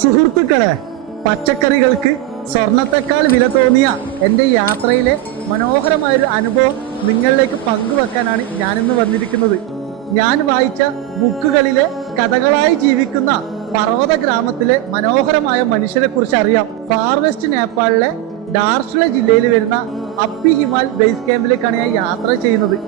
സുഹൃത്തുക്കളെ, പച്ചക്കറികൾക്ക് സ്വർണത്തെക്കാൾ വില തോന്നിയ എൻ്റെ യാത്രയിലെ മനോഹരമായൊരു അനുഭവം നിങ്ങളിലേക്ക് പങ്കുവെക്കാനാണ് ഞാനിന്ന് വന്നിരിക്കുന്നത്. ഞാൻ വായിച്ച ബുക്കുകളിലെ കഥകളായി ജീവിക്കുന്ന പർവ്വത ഗ്രാമത്തിലെ മനോഹരമായ മനുഷ്യരെ കുറിച്ച് അറിയാം. ഫാർ വെസ്റ്റ് നേപ്പാളിലെ ഡാർച്ചുല ജില്ലയിൽ വരുന്ന അപ്പി ഹിമാൽ ബേസ് ക്യാമ്പിലേക്കാണ് ഞാൻ യാത്ര ചെയ്യുന്നത്.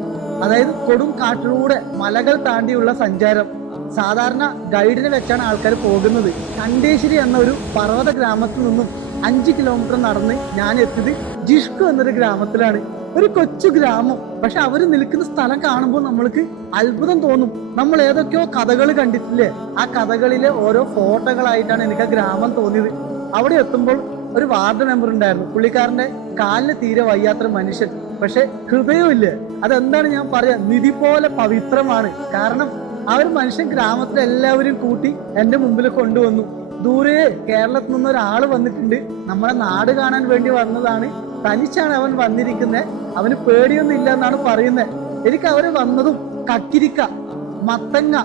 അതായത് കൊടും കാട്ടിലൂടെ മലകൾ താണ്ടിയുള്ള സഞ്ചാരം. സാധാരണ ഗൈഡിനെ വെച്ചാണ് ആൾക്കാർ പോകുന്നത്. കണ്ടേശ്വരി എന്ന ഒരു പർവ്വത ഗ്രാമത്തിൽ നിന്നും 5 കിലോമീറ്റർ നടന്ന് ഞാൻ എത്തിയത് ജിഷ്കു എന്നൊരു ഗ്രാമത്തിലാണ്. ഒരു കൊച്ചു ഗ്രാമം, പക്ഷെ അവർ നിൽക്കുന്ന സ്ഥലം കാണുമ്പോൾ നമ്മൾക്ക് അത്ഭുതം തോന്നും. നമ്മൾ ഏതൊക്കെയോ കഥകൾ കണ്ടിട്ടില്ലേ, ആ കഥകളിലെ ഓരോ ഫോട്ടോകളായിട്ടാണ് എനിക്ക് ആ ഗ്രാമം തോന്നിയത്. അവിടെ എത്തുമ്പോൾ ഒരു വാർഡ് മെമ്പർ ഉണ്ടായിരുന്നു. പുള്ളിക്കാരന്റെ കാലിന് തീരെ വയ്യാത്തൊരു മനുഷ്യൻ, പക്ഷെ ഹൃദയമില്ലേ. അതെന്താണ് ഞാൻ പറയാ, നിധി പോലെ പവിത്രമാണ്. കാരണം ആ ഒരു മനുഷ്യൻ ഗ്രാമത്തിലെ എല്ലാവരും കൂട്ടി എന്റെ മുമ്പിൽ കൊണ്ടുവന്നു. ദൂരെ കേരളത്തിൽ നിന്ന് ഒരാള് വന്നിട്ടുണ്ട്, നമ്മളെ നാട് കാണാൻ വേണ്ടി വന്നതാണ്. തനിച്ചാണ് അവൻ വന്നിരിക്കുന്നത്, അവന് പേടിയൊന്നും ഇല്ല എന്നാണ് പറയുന്നത്. എനിക്ക് അവര് വന്നതും കക്കിരിക്ക, മത്തങ്ങ,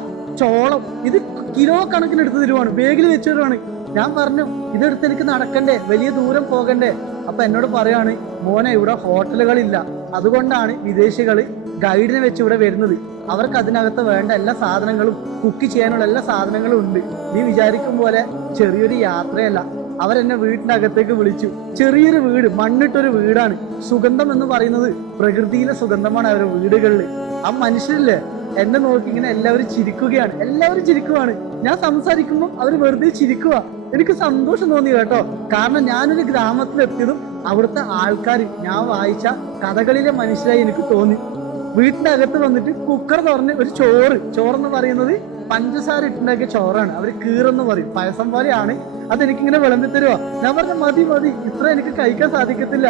ചോളം ഇത് കിലോ കണക്കിന് എടുത്ത് തരുവാണ്, ബാഗിൽ വെച്ച് തരുവാണ്. ഞാൻ പറഞ്ഞു ഇതെടുത്ത് എനിക്ക് നടക്കണ്ടേ, വലിയ ദൂരം പോകണ്ടേ. അപ്പൊ എന്നോട് പറയാണ്, മോനെ ഇവിടെ ഹോട്ടലുകളില്ല, അതുകൊണ്ടാണ് വിദേശികള് ഗൈഡിനെ വെച്ച് ഇവിടെ വരുന്നത്. അവർക്ക് അതിനകത്ത് വേണ്ട എല്ലാ സാധനങ്ങളും, കുക്ക് ചെയ്യാനുള്ള എല്ലാ സാധനങ്ങളും ഉണ്ട്. നീ വിചാരിക്കും പോലെ ചെറിയൊരു യാത്രയല്ല. അവരെന്നെ വീടിന്റെ അകത്തേക്ക് വിളിച്ചു. ചെറിയൊരു വീട്, മണ്ണിട്ടൊരു വീടാണ്. സുഗന്ധം എന്ന് പറയുന്നത് പ്രകൃതിയിലെ സുഗന്ധമാണ് അവരുടെ വീടുകളിൽ. ആ മനുഷ്യരില്ലേ എന്നെ നോക്കി ഇങ്ങനെ എല്ലാവരും ചിരിക്കുകയാണ്, എല്ലാവരും ചിരിക്കുവാണ്. ഞാൻ സംസാരിക്കുമ്പോൾ അവർ വെറുതെ ചിരിക്കുക. എനിക്ക് സന്തോഷം തോന്നി കേട്ടോ. കാരണം ഞാനൊരു ഗ്രാമത്തിലെത്തിയതും അവിടുത്തെ ആൾക്കാർ ഞാൻ വായിച്ച കഥകളിലെ മനുഷ്യരായി എനിക്ക് തോന്നി. വീട്ടിന്റെ അകത്ത് വന്നിട്ട് കുക്കർ തുറന്ന് ഒരു ചോറെന്ന് പറയുന്നത് പഞ്ചസാര ഇട്ടുണ്ടാക്കിയ ചോറാണ്. അവര് കീറെന്ന് പറയും, പായസം പോലെയാണ്. അതെനിക്കിങ്ങനെ വിളമ്പി തരുവാ. ഞാൻ പറഞ്ഞ മതി മതി, ഇത്ര എനിക്ക് കഴിക്കാൻ സാധിക്കത്തില്ല.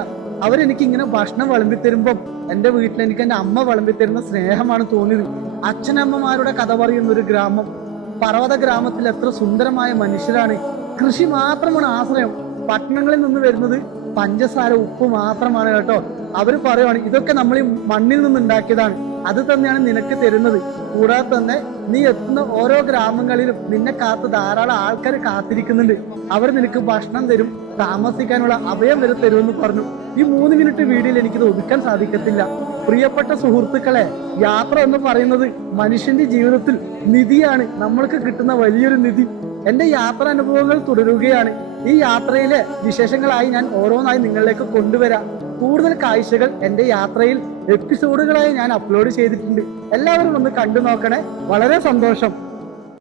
അവരെനിക്ക് ഇങ്ങനെ ഭക്ഷണം വിളമ്പി തരുമ്പം എന്റെ വീട്ടിൽ എനിക്ക് എന്റെ അമ്മ വിളമ്പി തരുന്ന സ്നേഹമാണ് തോന്നിയത്. അച്ഛനമ്മമാരുടെ കഥ പറയുന്ന ഒരു ഗ്രാമം, പർവ്വത ഗ്രാമത്തിൽ എത്ര സുന്ദരമായ മനുഷ്യരാണ്. കൃഷി മാത്രമാണ് ആശ്രയം. പട്ടണങ്ങളിൽ നിന്ന് വരുന്നത് പഞ്ചസാര, ഉപ്പ് മാത്രമാണ് കേട്ടോ. അവര് പറയുവാണ് ഇതൊക്കെ നമ്മൾ ഈ മണ്ണിൽ നിന്ന് ഉണ്ടാക്കിയതാണ്, അത് തന്നെയാണ് നിനക്ക് തരുന്നത്. കൂടാതെ തന്നെ നീ എത്തുന്ന ഓരോ ഗ്രാമങ്ങളിലും നിന്നെ കാത്ത് ധാരാളം ആൾക്കാർ കാത്തിരിക്കുന്നുണ്ട്. അവർ നിനക്ക് ഭക്ഷണം തരും, താമസിക്കാനുള്ള അഭയം വരെ തരുമെന്ന് പറഞ്ഞു. ഈ 3 മിനിറ്റ് വീഡിയോയിൽ എനിക്കിത് ഒതുക്കാൻ സാധിക്കത്തില്ല. പ്രിയപ്പെട്ട സുഹൃത്തുക്കളെ, യാത്ര എന്ന് പറയുന്നത് മനുഷ്യന്റെ ജീവിതത്തിൽ നിധിയാണ്, നമ്മൾക്ക് കിട്ടുന്ന വലിയൊരു നിധി. എന്റെ യാത്രാനുഭവങ്ങൾ തുടരുകയാണ്. ഈ യാത്രയിലെ വിശേഷങ്ങളായി ഞാൻ ഓരോന്നായി നിങ്ങളിലേക്ക് കൊണ്ടുവരാം. കൂടുതൽ കാഴ്ചകൾ എന്റെ യാത്രയിൽ എപ്പിസോഡുകളായി ഞാൻ അപ്ലോഡ് ചെയ്തിട്ടുണ്ട്. എല്ലാവരും ഒന്ന് കണ്ടു നോക്കണേ. വളരെ സന്തോഷം.